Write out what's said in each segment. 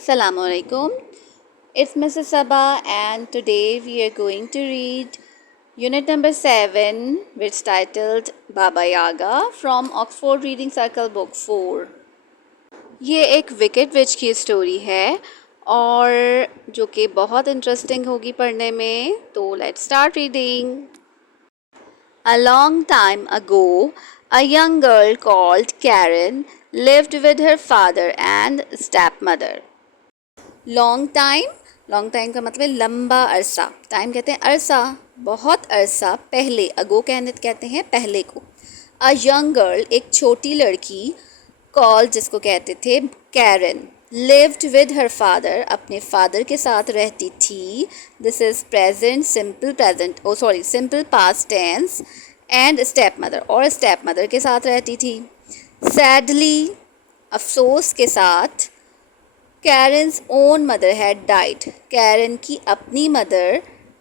Assalamualaikum. It's Mrs. Sabah and today we are going to read unit number 7 which is titled Baba Yaga from Oxford Reading Circle book 4. ये एक wicket विच की story है और जो कि बहुत interesting होगी पढ़ने में, तो let's start reading. A long time ago, a young girl called Karen lived with her father and stepmother. Long time का मतलब है लंबा अरसा. टाइम कहते हैं अरसा, बहुत अरसा पहले. अगो कहते हैं पहले को. अ यंग गर्ल एक छोटी लड़की, कॉल जिसको कहते थे Karen, lived with her father अपने फादर के साथ रहती थी. This is present simple present, simple past tense. And step mother, और स्टेप मदर के साथ रहती थी. सैडली अफसोस के साथ, Karen's own mother had died, Karen की अपनी मदर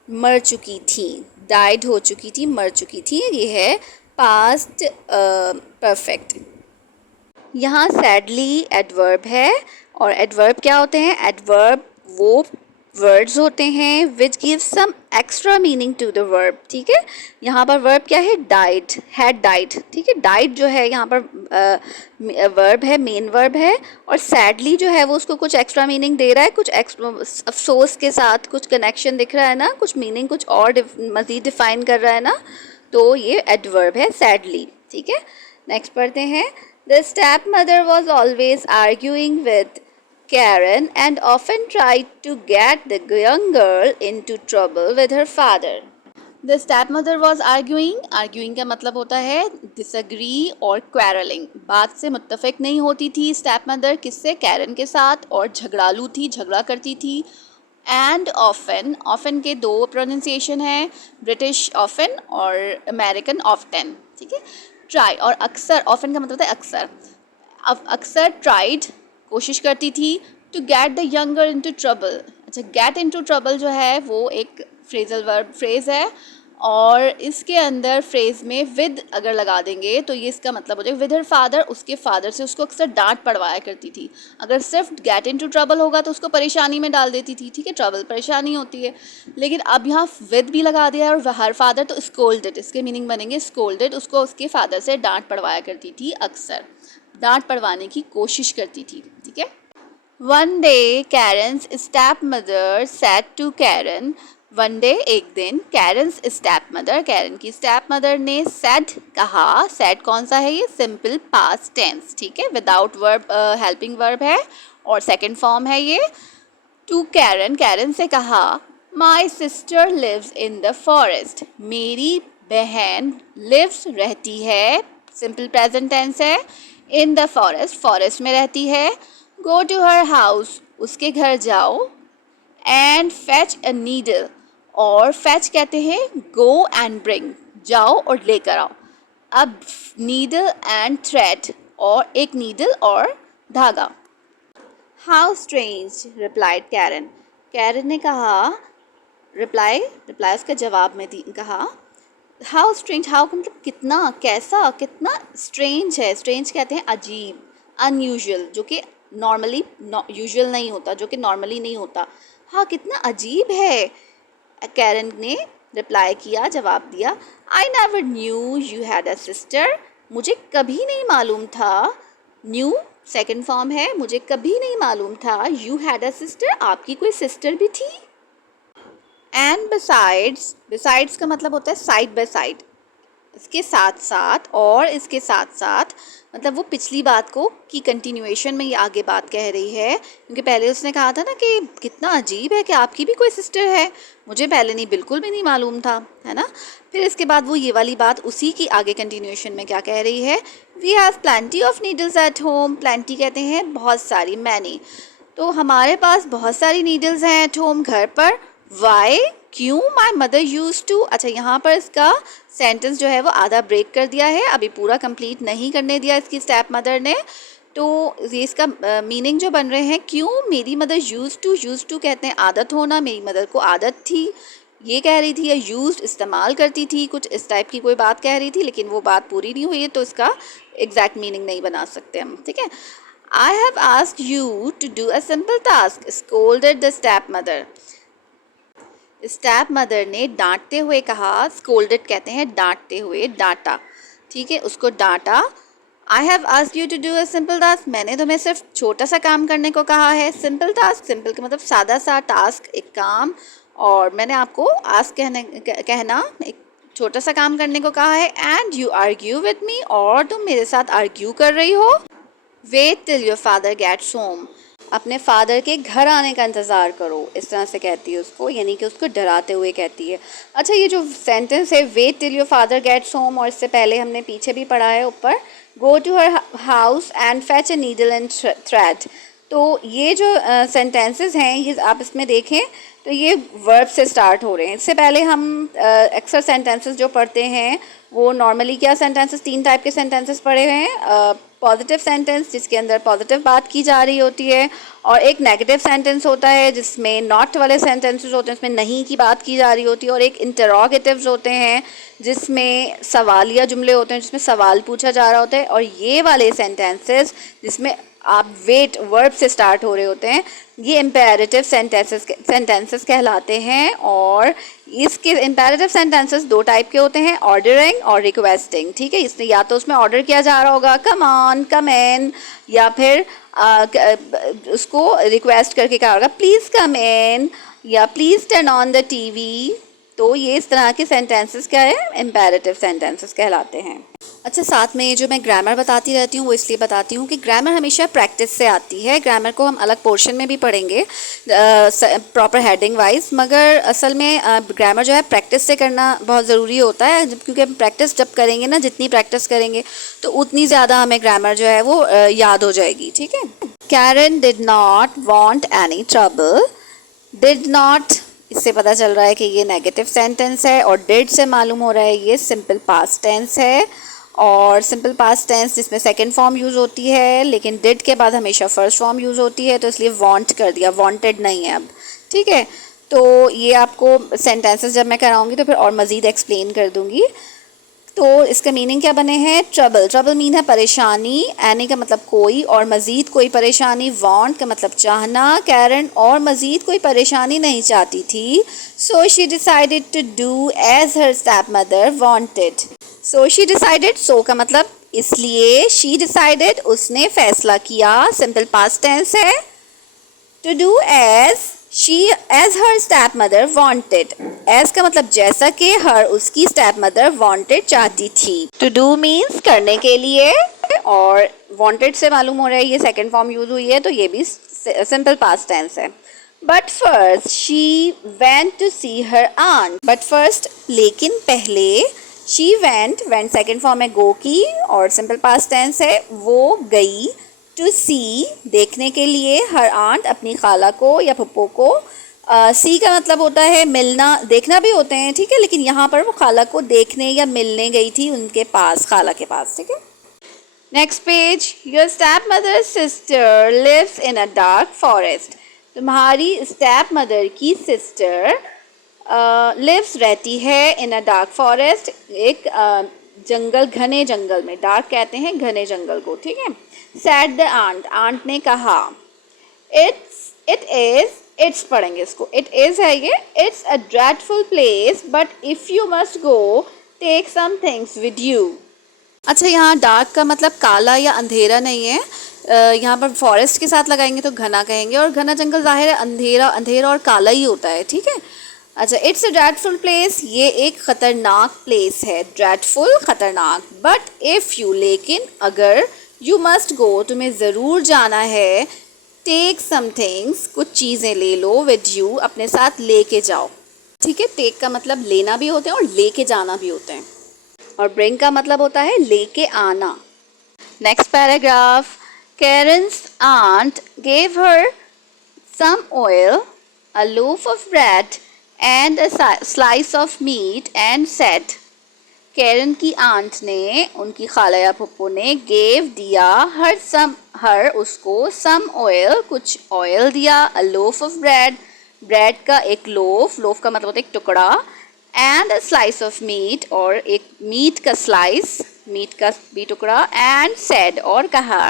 मर चुकी थी. डाइड हो चुकी थी, मर चुकी थी. ये है पास्ट परफेक्ट. यहाँ सैडली एडवर्ब है. और एडवर्ब क्या होते हैं? एडवर्ब वो वर्ड्स होते हैं which give some extra meaning to the verb. ठीक है, यहाँ पर वर्ब क्या है? Died, had died. ठीक है, डाइड जो है यहाँ पर वर्ब है, मेन वर्ब है. और सैडली जो है वो उसको कुछ एक्स्ट्रा मीनिंग दे रहा है, कुछ अफसोस के साथ कुछ कनेक्शन दिख रहा है ना, कुछ मीनिंग कुछ और मज़ीद डिफाइन कर रहा है ना, तो ये एडवर्ब है सैडली. ठीक है, नेक्स्ट पढ़ते हैं. The step mother was always arguing with Karen and often tried to get the young girl into trouble with her father. The stepmother was arguing. Arguing का मतलब होता है disagree और quarreling. बात से मुत्तफिक नहीं होती थी stepmother. किससे? Karen के साथ. और झगड़ालू थी, झगड़ा करती थी. And often, often के दो pronunciation है, British often और American often. ठीक है, try और अक्सर. often का मतलब होता है अक्सर. अब अक्सर tried कोशिश करती थी to get the younger into trouble. अच्छा, गेट इनटू ट्रबल जो है वो एक फ्रेजल वर्ब फ्रेज़ है और इसके अंदर फ्रेज़ में विद अगर लगा देंगे तो ये इसका मतलब हो जाएगा विद हर फादर. उसके फादर से उसको अक्सर डांट पड़वाया करती थी. अगर सिर्फ गेट इनटू ट्रबल होगा तो उसको परेशानी में डाल देती थी. ठीक है, ट्रबल परेशानी होती है, लेकिन अब यहाँ विद भी लगा दिया और हर फादर तो स्कोल्डेड, इसके मीनिंग बनेंगे स्कोल्डेड. उसको उसके फादर से डांट पड़वाया करती थी, अक्सर डांट पड़वाने की कोशिश करती थी. ठीक है. One day Karen's stepmother said to Karen. One day एक दिन कैरन्स स्टेप मदर, कैरन की स्टेप मदर ने सेड कहा. सेड कौन सा है? ये सिंपल पास्ट टेंस. ठीक है, विदाउट वर्ब, हेल्पिंग वर्ब है और सेकंड फॉर्म है ये. टू कैरन, कैरन से कहा, my sister lives in the forest. मेरी बहन लिव्स रहती है, सिंपल प्रेजेंट टेंस है. इन द फॉरेस्ट, फॉरेस्ट में रहती है. गो टू हर हाउस, उसके घर जाओ. एंड फेच अ नीडल, और फेच कहते हैं गो एंड ब्रिंग, जाओ और लेकर आओ. अब नीडल एंड थ्रेड, और एक नीडल और धागा. How strange, replied Karen. Karen ने कहा, रिप्लाई उसका जवाब में कहा, हाउ स्ट्रेंज. हाउ का मतलब कितना, कैसा, कितना स्ट्रेंज है. स्ट्रेंज कहते हैं अजीब, अनयूजुअल, जो कि नॉर्मली यूजुअल नहीं होता, जो कि नॉर्मली नहीं होता. हाँ, कितना अजीब है. कैरन ने रिप्लाई किया, जवाब दिया, I never knew you had a sister. मुझे कभी नहीं मालूम था. न्यू सेकंड फॉर्म है, मुझे कभी नहीं मालूम था. यू हैड अ सिस्टर, आपकी कोई सिस्टर भी थी. एंड बिसाइड्स, बिसाइड्स का मतलब होता है साइड बाय साइड, इसके साथ साथ, और इसके साथ साथ मतलब वो पिछली बात को की कंटिन्यूएशन में ये आगे बात कह रही है. क्योंकि पहले उसने कहा था ना कि कितना अजीब है कि आपकी भी कोई सिस्टर है, मुझे पहले नहीं, बिल्कुल भी नहीं मालूम था, है ना. फिर इसके बाद वो ये वाली बात उसी की आगे कंटिन्यूएशन में क्या कह रही है, we have plenty of needles at home. Plenty कहते हैं बहुत सारी, मैनी. तो हमारे पास बहुत सारी नीडल्स हैं एट होम, घर पर. वाई, क्यों? My mother use to. अच्छा, यहाँ पर इसका सेंटेंस जो है वो आधा ब्रेक कर दिया है, अभी पूरा कंप्लीट नहीं करने दिया इसकी स्टेप मदर ने. तो ये इसका मीनिंग जो बन रहे हैं, क्यों मेरी मदर यूज टू कहते हैं आदत होना, मेरी मदर को आदत थी, ये कह रही थी. या यूज इस्तेमाल करती थी, कुछ इस टाइप की कोई बात कह रही थी, लेकिन वो बात पूरी नहीं हुई है तो इसका एग्जैक्ट मीनिंग नहीं बना सकते हम. ठीक है. I have asked you to do a simple task, scolded the stepmother. Step-mother ने डांटते हुए कहा, स्कोल्डेड कहते हैं डांटते हुए, डांटा, ठीक है, उसको डांटा. I have asked you to do a simple task, मैंने तुम्हें सिर्फ छोटा सा काम करने को कहा है. सिंपल टास्क, सिंपल का मतलब सादा सा टास्क, एक काम, और मैंने आपको आस्क कहना एक छोटा सा काम करने को कहा है. And you argue with me, और तुम मेरे साथ आर्ग्यू कर रही हो. Wait till your father gets home, अपने फादर के घर आने का इंतज़ार करो, इस तरह से कहती है उसको, यानी कि उसको डराते हुए कहती है. अच्छा, ये जो सेंटेंस है wait till your father gets home, और इससे पहले हमने पीछे भी पढ़ा है ऊपर, go to her house and fetch a needle and thread. तो ये जो सेंटेंसेस हैं, ये आप इसमें देखें तो ये वर्ब से स्टार्ट हो रहे हैं. इससे पहले हम अक्सर सेंटेंसेस जो पढ़ते हैं वो नॉर्मली क्या सेंटेंसेस, 3 टाइप के सेंटेंसेस पढ़े हुए हैं. पॉजिटिव सेंटेंस जिसके अंदर पॉजिटिव बात की जा रही होती है, और एक नेगेटिव सेंटेंस होता है जिसमें नॉट वाले सेंटेंसेस होते हैं, उसमें नहीं की बात की जा रही होती है, और एक इंटरोगेटिव्स होते हैं जिसमें सवालिया जुमले होते हैं, जिसमें सवाल पूछा जा रहा होता है. और ये वाले सेंटेंसेस जिसमें आप वेट वर्ब से स्टार्ट हो रहे होते हैं, ये इम्पेरेटिव सेंटेंसेस कहलाते हैं. और इसके इम्पेरेटिव सेंटेंसेस 2 टाइप के होते हैं, ऑर्डरिंग और रिक्वेस्टिंग. ठीक है, इसमें या तो उसमें ऑर्डर किया जा रहा होगा, कम ऑन, कम इन, या फिर उसको रिक्वेस्ट करके कहा होगा प्लीज़ कम इन, या please turn on the TV. तो ये इस तरह के सेंटेंसेस क्या है, इम्पेरेटिव सेंटेंसेस कहलाते हैं. अच्छा, साथ में ये जो मैं ग्रामर बताती रहती हूँ वो इसलिए बताती हूँ कि ग्रामर हमेशा प्रैक्टिस से आती है. ग्रामर को हम अलग पोर्शन में भी पढ़ेंगे प्रॉपर हेडिंग वाइज, मगर असल में ग्रामर जो है प्रैक्टिस से करना बहुत ज़रूरी होता है, क्योंकि हम प्रैक्टिस जब करेंगे ना, जितनी प्रैक्टिस करेंगे तो उतनी ज़्यादा हमें ग्रामर जो है वो याद हो जाएगी. ठीक है. Karen did not want any trouble. Did not, इससे पता चल रहा है कि ये नेगेटिव सेंटेंस है, और डिड से मालूम हो रहा है ये सिंपल पास्ट टेंस है. और सिंपल पास्ट टेंस जिसमें सेकंड फॉर्म यूज़ होती है, लेकिन डिड के बाद हमेशा फर्स्ट फॉर्म यूज़ होती है, तो इसलिए वांट कर दिया, वांटेड नहीं है अब. ठीक है, तो ये आपको सेंटेंसेस जब मैं कराऊंगी तो फिर और मज़ीद एक्सप्लेन कर दूंगी. तो इसका मीनिंग क्या बने हैं, ट्रबल, ट्रबल मीन है परेशानी, एनी का मतलब कोई, और मज़ीद कोई परेशानी, वांट का मतलब चाहना. कैरन और मज़ीद कोई परेशानी नहीं चाहती थी. So she decided to do as her step mother wanted. So she decided, so का मतलब इसलिए, शी डिसाइडेड उसने फैसला किया, सिंपल पास्ट टेंस है, to do as she as her step mother wanted. As का मतलब जैसा कि हर उसकी स्टेप मदर वांटेड चाहती थी. टू डू मीन्स करने के लिए, और वांटेड से मालूम हो रहा है ये सेकंड फॉर्म यूज हुई है, तो ये भी सिंपल पास्ट टेंस है. But first she went to see her aunt. But first लेकिन पहले, she went, went second form है गो की, और सिंपल पास्ट टेंस है, वो गई, टू सी देखने के लिए, हर आंट अपनी खाला को या फुप्पो को. सी का मतलब होता है मिलना, देखना भी होते हैं. ठीक है, लेकिन यहाँ पर वो खाला को देखने या मिलने गई थी उनके पास, खाला के पास. ठीक है. Next page, your step mother sister lives in a dark forest. तुम्हारी स्टेप मदर की सिस्टर लिव्स रहती है इन अ डार्क फॉरेस्ट, एक जंगल, घने जंगल में. डार्क कहते हैं घने जंगल को. ठीक है. सैड द आंट, आंट ने कहा. इट इज, इट्स पढ़ेंगे इसको, इट इज है ये. It's a dreadful place but if you must go take some things with you. अच्छा, यहाँ डार्क का मतलब काला या अंधेरा नहीं है, यहाँ पर फॉरेस्ट के साथ लगाएंगे तो घना कहेंगे, और घना जंगल जाहिर है अंधेरा, अंधेरा और काला ही होता है. ठीक है. अच्छा, इट्स अ ड्रेडफुल प्लेस, ये एक ख़तरनाक प्लेस है. ड्रेडफुल ख़तरनाक. बट इफ़ यू, लेकिन अगर, यू मस्ट गो तुम्हें ज़रूर जाना है, टेक सम थिंग्स कुछ चीज़ें ले लो, विद यू अपने साथ लेके जाओ. ठीक है. टेक का मतलब लेना भी होते हैं और लेके जाना भी होते हैं, और ब्रिंग का मतलब होता है लेके आना. Next paragraph, Karen's aunt gave her some oil, a loaf of bread and a slice of meat and said. Karen की आंट ने, उनकी खाला या फुप्पो ने, गेव दिया, हर उसको, सम ऑयल कुछ ऑयल दिया, अ लोफ ऑफ ब्रेड, ब्रेड का एक लोफ, लोफ का मतलब होता है एक टुकड़ा, and a slice of meat, और एक मीट का स्लाइस, मीट का भी टुकड़ा, एंड सेड और कहा,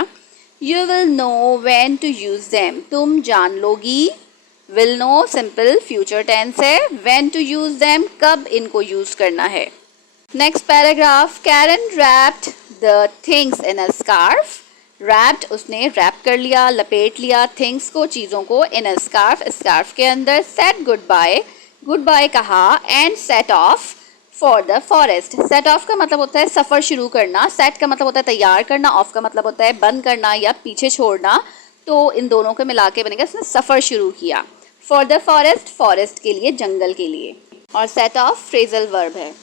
You will know when to use them. तुम जान लोगी. Will know simple future tense है. When to use them, कब इनको use करना है. Next paragraph. Karen wrapped the things in a scarf. Wrapped उसने wrap कर लिया, लपेट लिया things को, चीज़ों को in a scarf. scarf के अंदर. Said goodbye. goodbye कहा and set off for the forest. set off का मतलब होता है सफ़र शुरू करना. set का मतलब होता है तैयार करना. off का मतलब होता है बंद करना या पीछे छोड़ना. तो इन दोनों को मिला के बनेगा इसने सफ़र शुरू किया. for the forest, forest के लिए, जंगल के लिए. और set off phrasal verb है.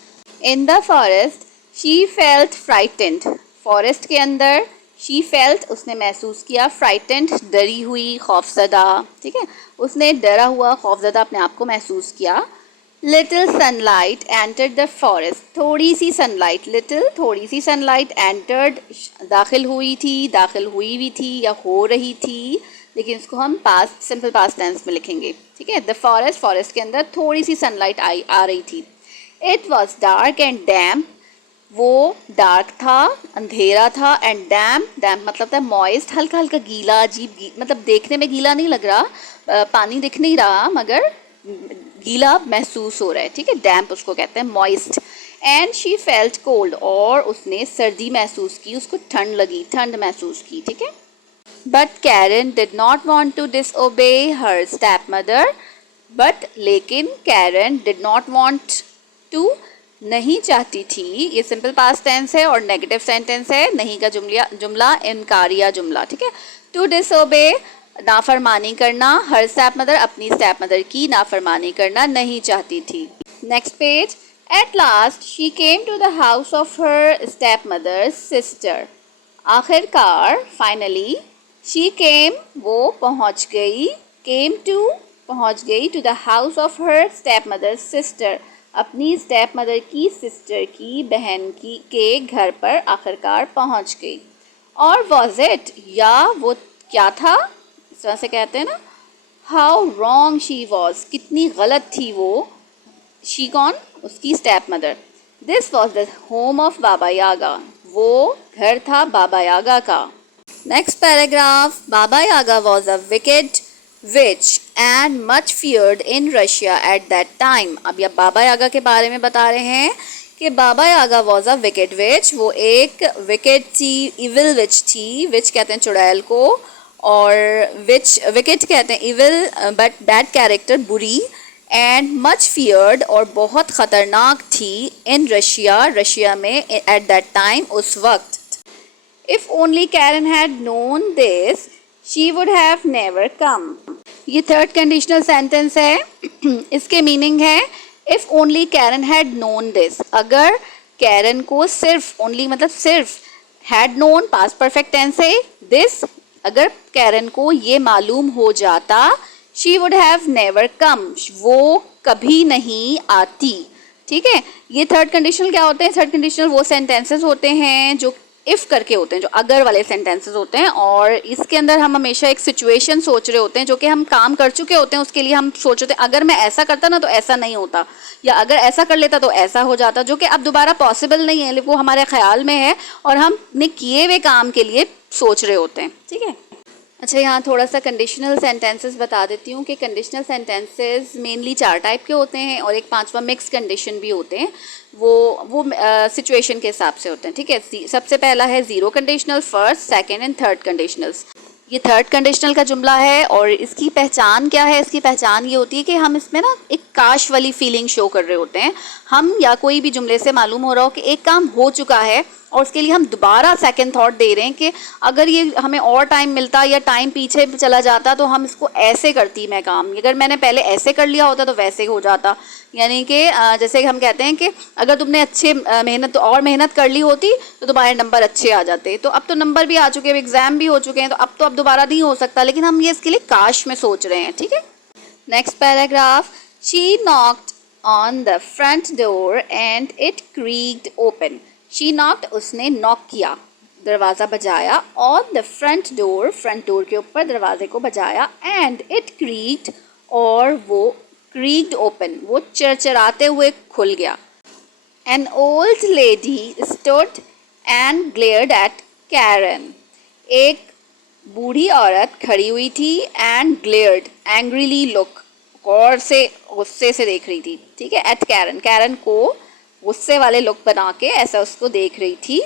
in the forest she felt frightened. forest के अंदर she felt उसने महसूस किया, frightened डरी हुई, खौफज़दा. ठीक है, उसने डरा हुआ, खौफज़दा अपने आप को महसूस किया. little sunlight entered the forest. थोड़ी सी sunlight, little थोड़ी सी sunlight entered दाखिल हुई थी, दाखिल हुई भी थी या हो रही थी, लेकिन इसको हम पास्ट सिंपल पास्ट टेंस में लिखेंगे. ठीक है, the forest, forest के अंदर थोड़ी सी sunlight आ रही थी. it was dark and damp. वो डार्क था, अंधेरा था. एंड डैम्प, डैम्प मतलब था मॉइस्ट, हल्का हल्का गीला, अजीब मतलब देखने में गीला नहीं लग रहा, पानी दिख नहीं रहा मगर गीला महसूस हो रहा है. ठीक है, डैम्प उसको कहते हैं, moist. And she felt cold, और उसने सर्दी महसूस की, उसको ठंड लगी, ठंड महसूस की. ठीक है. But Karen did not want to disobey her step mother. But लेकिन Karen did not want to नहीं चाहती थी. ये सिंपल पास्ट टेंस है और नेगेटिव सेंटेंस है. नहीं का जुमला इनकारिया जुमला. ठीक है. टू डिसओबे नाफरमानी करना, हर स्टेप मदर अपनी स्टेप मदर की नाफरमानी करना नहीं चाहती थी. Next page. At last she came to the house of her step mother sister. आखिरकार, फाइनली, शी केम वो पहुंच गई, केम टू पहुंच गई, to the house of her step mother sister अपनी स्टेप मदर की, सिस्टर की, बहन की के घर पर आखिरकार पहुंच गई. और वॉज इट, या वो क्या था, इस तरह से कहते हैं ना. हाउ रॉन्ग शी वॉज, कितनी गलत थी वो. शी कौन, उसकी stepmother. This was the home of Baba Yaga, वो घर था बाबा यागा का. Next paragraph. Baba Yaga was a wicked which and much feared in Russia at that time. अब यह बाबा यागा के बारे में बता रहे हैं कि बाबा यागा was a wicked witch. वो एक wicked थी, evil witch थी. witch कहते हैं चुड़ैल को, और witch wicked कहते हैं evil but bad character, बुरी. and much feared और बहुत ख़तरनाक थी in Russia, रशिया में at that time, उस वक्त. If only Karen had known this, she would have never come. ये थर्ड कंडीशनल सेंटेंस है. इसके मीनिंग है if only Karen had known this. अगर कैरन को सिर्फ, ओनली मतलब सिर्फ, had known past perfect tense है, दिस अगर कैरन को ये मालूम हो जाता, she would have never come, वो कभी नहीं आती. ठीक है. ये थर्ड कंडीशनल क्या होते हैं, थर्ड कंडीशनल वो सेंटेंसेस होते हैं जो इफ़ करके होते हैं, जो अगर वाले सेंटेंसेस होते हैं, और इसके अंदर हम हमेशा एक सिचुएशन सोच रहे होते हैं जो कि हम काम कर चुके होते हैं. उसके लिए हम सोच रहे होते हैं अगर मैं ऐसा करता ना तो ऐसा नहीं होता, या अगर ऐसा कर लेता तो ऐसा हो जाता, जो कि अब दोबारा पॉसिबल नहीं है, लेकिन वो हमारे ख्याल में है और हमने किए हुए काम के लिए सोच रहे होते हैं. ठीक है. अच्छा, यहाँ थोड़ा सा कंडीशनल सेंटेंसेस बता देती हूँ कि कंडीशनल सेंटेंसेस मेनली 4 टाइप के होते हैं और एक 5वां मिक्स कंडीशन भी होते हैं. वो सिचुएशन के हिसाब से होते हैं. ठीक है. सबसे पहला है zero conditional, first, second and third conditionals. ये थर्ड कंडीशनल का जुमला है और इसकी पहचान क्या है, इसकी पहचान ये होती है कि हम इसमें ना एक काश वाली फीलिंग शो कर रहे होते हैं. हम या कोई भी जुमले से मालूम हो रहा हो कि एक काम हो चुका है और उसके लिए हम दोबारा सेकंड थॉट दे रहे हैं कि अगर ये हमें और टाइम मिलता या टाइम पीछे चला जाता तो हम इसको ऐसे करती मैं काम, अगर मैंने पहले ऐसे कर लिया होता तो वैसे हो जाता. यानी कि जैसे हम कहते हैं कि अगर तुमने अच्छे मेहनत कर ली होती तो तुम्हारे नंबर अच्छे आ जाते. तो अब तो नंबर भी आ चुके हैं, एग्ज़ाम भी हो चुके हैं, तो अब दोबारा नहीं हो सकता, लेकिन हम ये इसके लिए काश में सोच रहे हैं. ठीक है. Next paragraph. She knocked on the front door and it creaked open. She knocked, उसने नॉक किया, दरवाज़ा बजाया, ऑन द फ्रंट डोर के ऊपर दरवाजे को बजाया, एंड इट क्रीक्ड, और वो क्रीक्ड ओपन, वो चरचराते हुए खुल गया. An old lady stood and glared at Karen. एक बूढ़ी औरत खड़ी हुई थी एंड ग्लेयर्ड एंग्रीली लुक, गौर से गुस्से से देख रही थी, ठीक है, एट कैरन, कैरन को गुस्से वाले लुक बना के ऐसा उसको देख रही थी।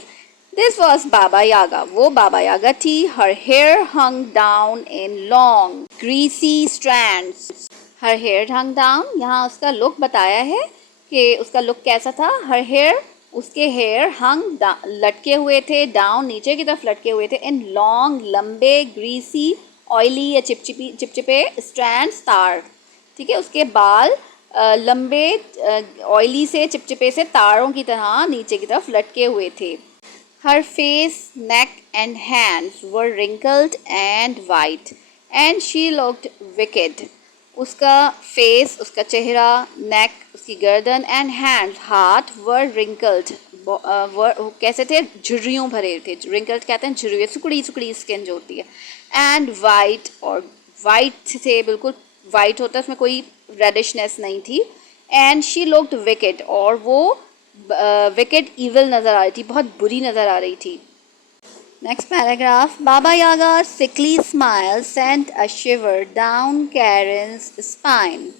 दिस वॉज बाबा यागा, वो बाबा यागा थी। Her hair hung down in long greasy strands, her hair hung down, यहाँ उसका लुक बताया है कि उसका लुक कैसा था। हर हेयर, उसके हेयर हंग लटके हुए थे, डाउन नीचे की तरफ लटके हुए थे, इन लॉन्ग लंबे ग्रीसी ऑयली या चिपचिपे स्ट्रैंड्स तार, ठीक है, उसके बाल लंबे ऑयली से चिपचिपे से तारों की तरह नीचे की तरफ लटके हुए थे। हर face, neck and hands were wrinkled and white and she looked wicked. उसका फेस, उसका चेहरा, नेक, उसकी गर्दन एंड हैंड, हाथ वर रिंकल्ड, कैसे थे, झुर्रियों भरे थे। रिंकल्ड कहते हैं झुर्रियाँ, सुकड़ी सुकड़ी स्किन जो होती है। एंड वाइट, और वाइट थे, बिल्कुल वाइट होता है, उसमें कोई रेडिशनेस नहीं थी। एंड शी लुक्ड विकेड, और वो विकेड इविल नज़र आ रही थी, बहुत बुरी नज़र आ रही थी। Next paragraph, Baba Yaga sickly smile sent a shiver down Karen's spine.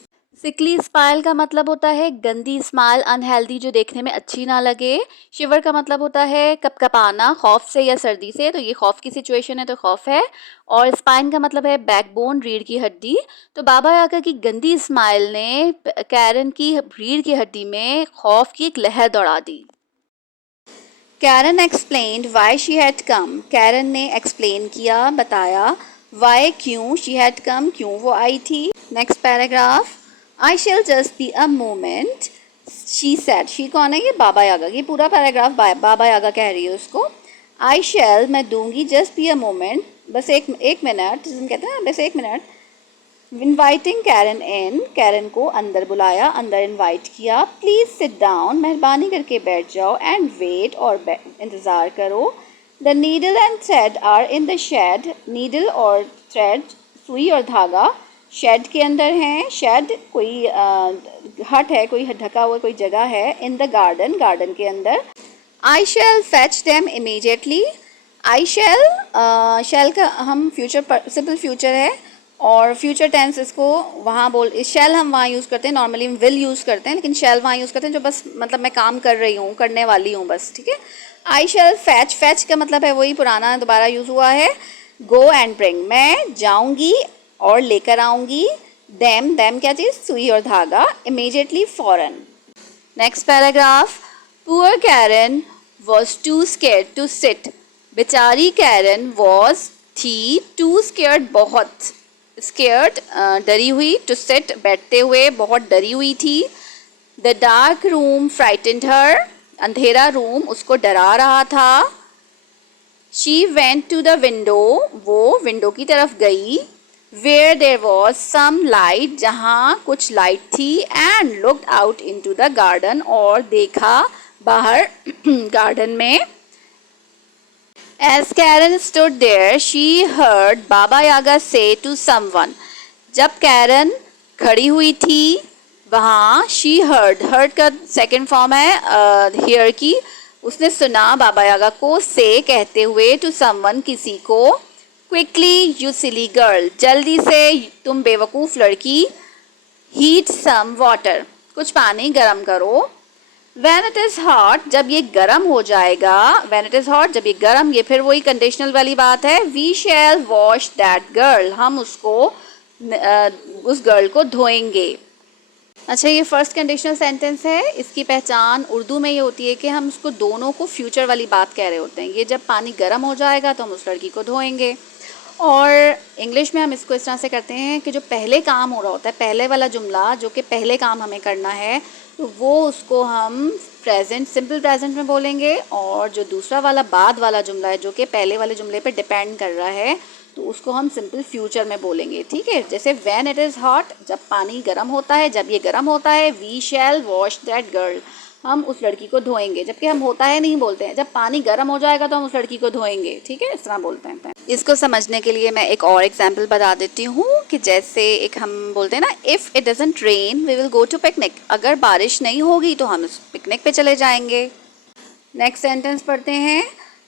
Sickly smile का मतलब होता है गंदी स्माइल, अनहेल्दी, जो देखने में अच्छी ना लगे। शिवर का मतलब होता है कपकपाना, खौफ से या सर्दी से, तो ये खौफ की सिचुएशन है तो खौफ है। और स्पाइन का मतलब है बैकबोन, रीढ़ की हड्डी। तो बाबा यागा की गंदी स्माइल ने कैरन की रीढ़ की हड्डी में खौफ की एक लहर दौड़ा दी। Karen explained why she had come, Karen ने एक्सप्लेन किया, बताया, वाई, क्यों, शी हैड कम, क्यों वो आई थी। Next paragraph, I shall just be a moment, she said, she कौन है, ये बाबा यागा, ये पूरा पैराग्राफ बाबा यागा कह रही है उसको। आई शेल, मैं दूंगी, जस्ट बी अ मोमेंट, बस एक मिनट, जिसमें कहते हैं बस एक मिनट। इन्वाइटिंग कैरन इन, कैरन को अंदर बुलाया, अंदर इन्वाइट किया। प्लीज़ सिट डाउन, मेहरबानी करके बैठ जाओ। एंड वेट, और इंतज़ार करो। The needle and thread are in the shed, needle और थ्रेड, सुई और धागा, शेड के अंदर हैं। शेड कोई हट है, कोई ढका हुआ कोई जगह है। इन द गार्डन, गार्डन के अंदर। आई शैल फैच देम इमीडिएटली, आई शैल, शैल का हम फ्यूचर, सिंपल फ्यूचर है, और फ्यूचर टेंस इसको वहाँ शैल हम वहाँ यूज़ करते हैं, नॉर्मली हम विल यूज़ करते हैं, लेकिन शैल वहाँ यूज़ करते हैं जो बस मतलब मैं काम कर रही हूँ, करने वाली हूँ बस, ठीक है। आई शैल फैच, फैच का मतलब है वही पुराना दोबारा यूज़ हुआ है। गो एंड ब्रिंग, मैं जाऊँगी और लेकर आऊँगी। देम, देम क्या चीज़, सुई और धागा। इमीडिएटली, फ़ौरन। Next paragraph, poor Karen was too scared to sit, बेचारी कैरन वॉज थी, टू स्केयर्ड बहुत, स्केयर्ड डरी हुई, टू सिट बैठते हुए, बहुत डरी हुई थी। The dark room frightened her, अंधेरा रूम उसको डरा रहा था। She went to the window, वो विंडो की तरफ गई। Where there was some light, जहाँ कुछ लाइट थी। And looked out into the garden, और देखा बाहर गार्डन में। As Karen stood there, she heard Baba Yaga say to someone. जब कैरन खड़ी हुई थी वहाँ, she heard, heard का सेकेंड फॉर्म है hear की, उसने सुना बाबा यागा को से कहते हुए, to someone, किसी को। Quickly, you silly girl, जल्दी से तुम बेवकूफ़ लड़की। Heat some water, कुछ पानी गर्म करो। When it is hot, जब ये गर्म हो जाएगा, when it is hot, जब ये गर्म, ये फिर वही कंडीशनल वाली बात है। We shall wash that girl, हम उसको उस गर्ल को धोएंगे। अच्छा, ये फर्स्ट कंडीशनल सेंटेंस है, इसकी पहचान उर्दू में ये होती है कि हम उसको दोनों को फ्यूचर वाली बात कह रहे होते हैं। ये जब पानी गर्म हो जाएगा तो हम उस लड़की को धोएंगे। और इंग्लिश में हम इसको इस तरह से करते हैं कि जो पहले काम हो रहा होता है, पहले वाला जुमला जो कि पहले काम हमें करना है, तो वो उसको हम प्रेजेंट, सिंपल प्रेजेंट में बोलेंगे। और जो दूसरा वाला बाद वाला जुमला है जो कि पहले वाले जुमले पे डिपेंड कर रहा है, तो उसको हम सिंपल फ्यूचर में बोलेंगे, ठीक है। जैसे व्हेन इट इज़ हॉट, जब पानी गर्म होता है, जब ये गर्म होता है। We shall wash that girl, हम उस लड़की को धोएंगे। जबकि हम होता है नहीं बोलते हैं, जब पानी गर्म हो जाएगा तो हम उस लड़की को धोएंगे, ठीक है, इस तरह बोलते हैं। इसको समझने के लिए मैं एक और एग्जाम्पल बता देती हूँ कि जैसे एक हम बोलते हैं ना, if it doesn't rain we will go to picnic, अगर बारिश नहीं होगी तो हम पिकनिक पे चले जाएंगे। नेक्स्ट सेंटेंस पढ़ते हैं।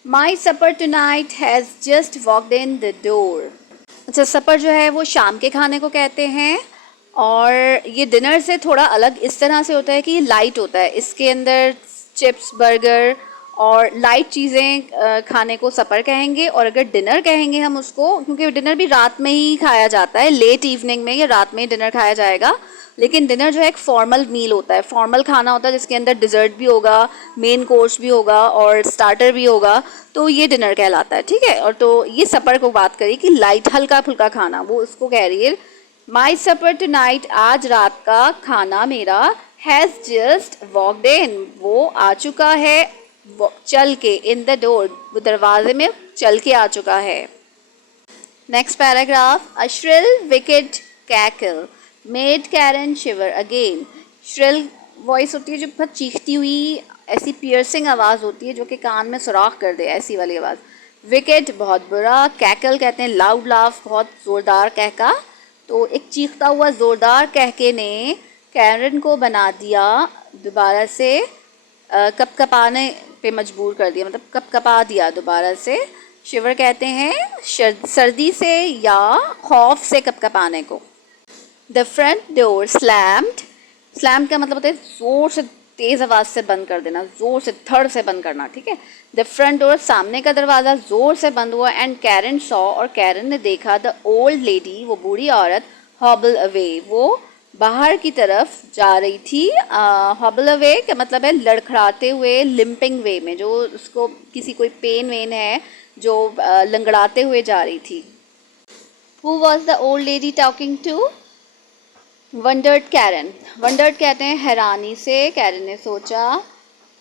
My supper tonight has just walked in the door. अच्छा, सपर जो है वो शाम के खाने को कहते हैं और ये डिनर से थोड़ा अलग इस तरह से होता है कि ये लाइट होता है। इसके अंदर चिप्स, बर्गर और लाइट चीज़ें खाने को सपर कहेंगे। और अगर डिनर कहेंगे हम उसको, क्योंकि डिनर भी रात में ही खाया जाता है, लेट इवनिंग में या रात में ही डिनर खाया जाएगा। लेकिन डिनर जो है एक फॉर्मल मील होता है, फॉर्मल खाना होता है जिसके अंदर डिज़र्ट भी होगा, मेन कोर्स भी होगा और स्टार्टर भी होगा, तो ये डिनर कहलाता है। ठीक है, और तो ये सपर को बात करी कि लाइट हल्का फुल्का खाना, वो उसको कह रही है माई सपर टुनाइट, आज रात का खाना मेरा, हैज़ जस्ट वॉकड इन, वो आ चुका है चल के, इन द डोर, वो दरवाजे में चल के आ चुका है। Next paragraph, a shrill wicked cackle made Karen shiver again. Shrill voice होती है जो बहुत चीखती हुई, ऐसी पियर्सिंग आवाज़ होती है जो कि कान में सुराख कर दे, ऐसी वाली आवाज़। विकेट बहुत बुरा, कैकल कहते हैं लाउड लाफ, बहुत ज़ोरदार कहका। तो एक चीखता हुआ ज़ोरदार कहके ने कैरन को बना दिया दोबारा से कपकपाने पे मजबूर कर दिया, मतलब कपकपा दिया दोबारा से। शिवर कहते हैं सर्दी से या खौफ से कपकपाने को। The front door slammed, slammed का मतलब होता है ज़ोर से, तेज़ आवाज़ से बंद कर देना, ज़ोर से, धड़ से बंद करना। ठीक है, द फ्रंट डोर, सामने का दरवाज़ा ज़ोर से बंद हुआ। एंड कैरन सॉ, और कैरन ने देखा, द ओल्ड लेडी, वो बूढ़ी औरत, हॉबल अवे, वो बाहर की तरफ जा रही थी। हॉबल अवे का मतलब है लड़खड़ाते हुए, लिम्पिंग वे में, जो उसको किसी कोई पेन वेन है जो लंगड़ाते हुए जा रही थी। Who was the old lady talking to? Wondered Karen, wondered कहते हैं हैरानी से, कैरन ने सोचा।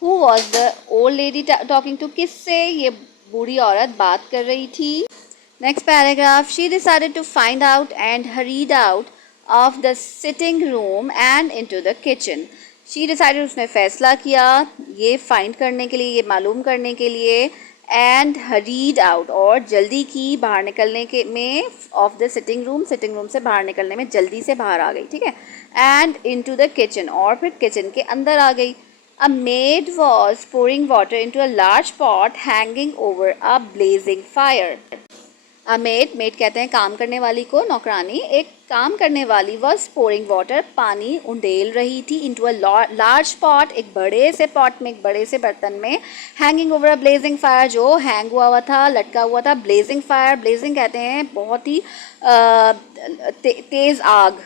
Who was the old lady talking to, किससे ये बूढ़ी औरत बात कर रही थी। Next paragraph, she decided to find out and hurried out of the sitting room and into the kitchen. She decided, उसने फैसला किया ये फाइंड करने के लिए, ये मालूम करने के लिए। एंड हरीड आउट, और जल्दी की बाहर निकलने के में, of the sitting room, sitting room से बाहर निकलने में जल्दी से बाहर आ गई। ठीक है, एंड इनटू द किचन, और फिर किचन के अंदर आ गई। A maid was pouring water into a large pot hanging over a blazing fire. A maid, maid कहते हैं काम करने वाली को, नौकरानी। एक काम करने वाली वॉज pouring वाटर, पानी उंडेल रही थी, इनटू अ लार्ज पॉट, एक बड़े से पॉट में, एक बड़े से बर्तन में। Hanging over a blazing fire, जो हैंग हुआ हुआ था, लटका हुआ था। ब्लेजिंग फायर, ब्लेजिंग कहते हैं बहुत ही तेज़ आग।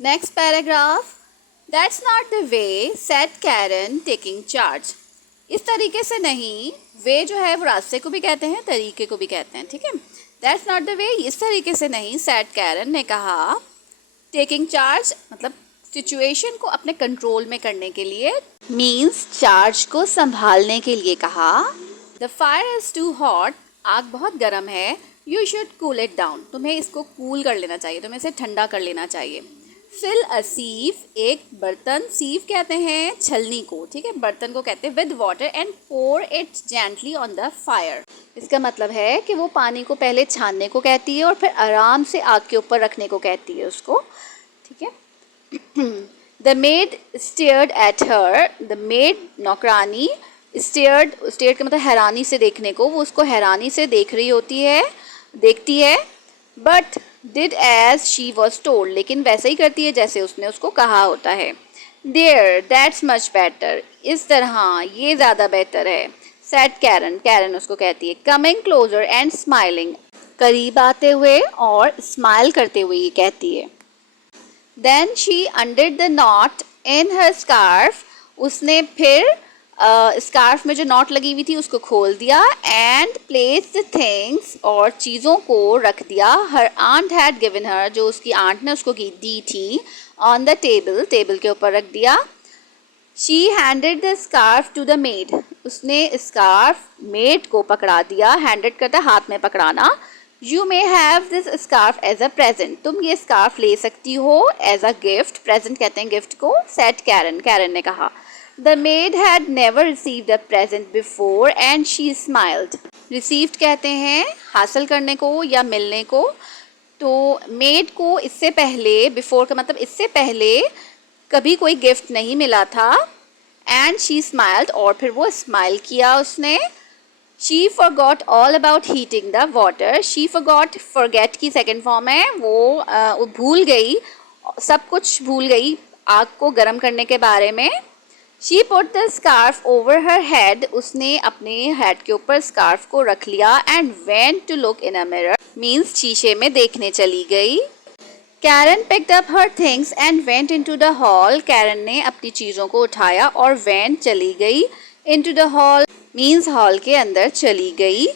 Next paragraph, that's not the way said Karen taking charge. इस तरीके से नहीं, वे जो है वो रास्ते को भी कहते हैं, तरीके को भी कहते हैं। ठीक है, दैट्स नॉट द वे, इस तरीके से नहीं, सेड कैरन ने कहा। टेकिंग चार्ज मतलब सिचुएशन को अपने कंट्रोल में करने के लिए, मीन्स चार्ज को संभालने के लिए कहा। The fire is too hot, आग बहुत गर्म है। You should cool it down, तुम्हें इसको कूल कर लेना चाहिए, तुम्हें इसे ठंडा कर लेना चाहिए। फिल अ सीफ, एक बर्तन, सीफ कहते हैं छलनी को। ठीक है, बर्तन को कहते हैं, with water and pour it gently on the fire. इसका मतलब है कि वो पानी को पहले छानने को कहती है और फिर आराम से आग के ऊपर रखने को कहती है उसको। ठीक है, the made stared at her, the made नौकरानी, स्टेयर्ड, स्टेयर्ड का मतलब हैरानी से देखने को, वो उसको हैरानी से देख रही होती है, देखती है। But did as she was told, लेकिन वैसे ही करती है जैसे उसने उसको कहा होता है। देयर, दैट्स मच बेटर, इस तरह, ये ज़्यादा बेहतर है। सेड कैरन, कैरन उसको कहती है। कमिंग क्लोजर एंड स्माइलिंग, करीब आते हुए और स्माइल करते हुए ये कहती है। Then she undid the knot in her scarf, उसने फिर स्कार्फ में जो नॉट लगी हुई थी उसको खोल दिया। एंड प्लेस द थिंग्स, और चीज़ों को रख दिया। Her aunt had given her, जो उसकी आंट ने उसको दी थी। ऑन द टेबल, टेबल के ऊपर रख दिया। She handed the scarf to the maid, उसने स्कार्फ मेड को पकड़ा दिया। हैंडेड करता हाथ में पकड़ाना। You may have this scarf as a present, तुम ये स्कार्फ ले सकती हो एज अ गिफ्ट। प्रेजेंट कहते हैं गिफ्ट को। सेड कैरन, कैरन ने कहा। The maid had never received a present before and she smiled. Received कहते हैं हासिल करने को या मिलने को। तो मेड को इससे पहले, before का मतलब इससे पहले कभी कोई गिफ्ट नहीं मिला था। And she smiled, और फिर वो स्माइल किया उसने। She forgot all about heating the water. She forgot, forget की second form है, वो भूल गई, सब कुछ भूल गई आग को गर्म करने के बारे में. She put the scarf over her head. उसने अपने head के ऊपर scarf को रख लिया. And went to look in a mirror. Means शीशे में देखने चली गई. Karen picked up her things and went into the hall. Karen ने अपनी चीज़ों को उठाया और went चली गई. Into the hall means hall के अंदर चली गई.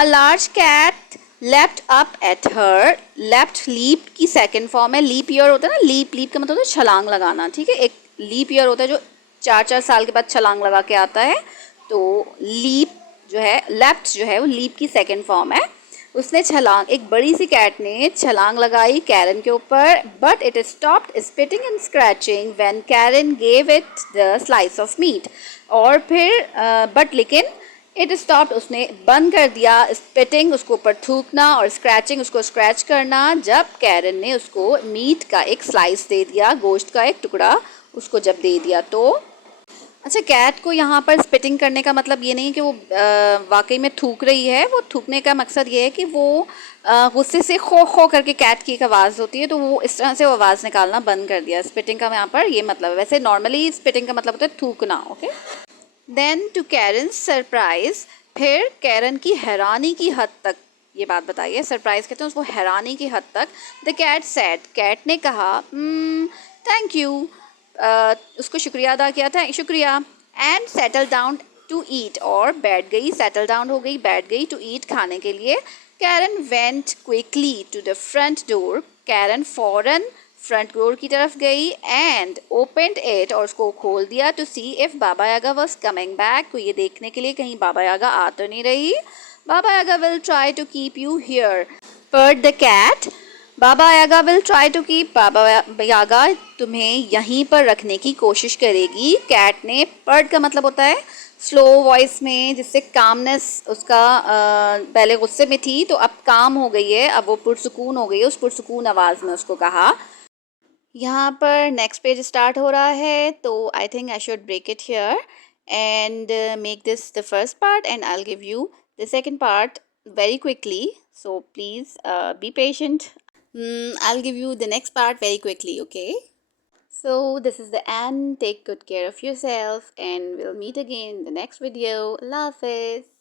A large cat leapt up at her. Leapt, leap की second form है. Leap year होता है ना, leap का मतलब होता है छलांग लगाना, ठीक है. एक leap year होता है जो 4 साल के बाद छलांग लगा के आता है. तो leap जो है, leapt जो है वो leap की second form है. उसने छलांग, एक बड़ी सी कैट ने छलांग लगाई कैरन के ऊपर. But it stopped spitting and scratching when Karen gave it the slice of meat. और फिर बट लेकिन इट स्टॉप्ड, उसने बंद कर दिया स्पिटिंग, उसको ऊपर थूकना, और स्क्रैचिंग, उसको स्क्रैच करना, जब कैरन ने उसको मीट का एक स्लाइस दे दिया, गोश्त का एक टुकड़ा उसको जब दे दिया. तो अच्छा, कैट को यहाँ पर स्पिटिंग करने का मतलब ये नहीं कि वो वाकई में थूक रही है. वो थूकने का मकसद ये है कि वो गुस्से से खो खो करके कैट की एक आवाज़ होती है, तो वो इस तरह से वो आवाज़ निकालना बंद कर दिया. स्पिटिंग का यहाँ पर ये मतलब है. वैसे नॉर्मली स्पिटिंग का मतलब होता है थूकना. Okay. Then to Karen surprise, फिर कैरन की हैरानी की हद तक ये बात बताइए. सरप्राइज कहते हैं उसको, हैरानी की हद तक. द कैट सेड, कैट ने कहा, थैंक यू, उसको शुक्रिया अदा किया था, शुक्रिया. And settle down to eat, और बैठ गई, सेटल डाउन हो गई, बैठ गई, टू ईट खाने के लिए. Karen went quickly to the front door. Karen फौरन फ्रंट डोर की तरफ गई. एंड ओपनड इट, और उसको खोल दिया. To see if Baba Yaga was coming back, को ये देखने के लिए कहीं बाबा यागा आ तो नहीं रही. Baba Yaga will try to keep you here, purred the cat. Baba Yaga will try to keep, Baba Yaga तुम्हें यहीं पर रखने की कोशिश करेगी. कैट ने, पर्ड का मतलब होता है स्लो वॉइस में, जिससे कामनेस उसका पहले गुस्से में थी तो अब काम हो गई है, अब वो पुरसुकून हो गई है, उस पुरसुकून आवाज़ में उसको कहा. यहाँ पर नेक्स्ट पेज स्टार्ट हो रहा है, तो I think I should break it here and make this the first part, and I will give you the second part very quickly, so please be patient. I'll give you the next part very quickly, okay? So this is the end. Take good care of yourself and we'll meet again in the next video. Allah Hafiz.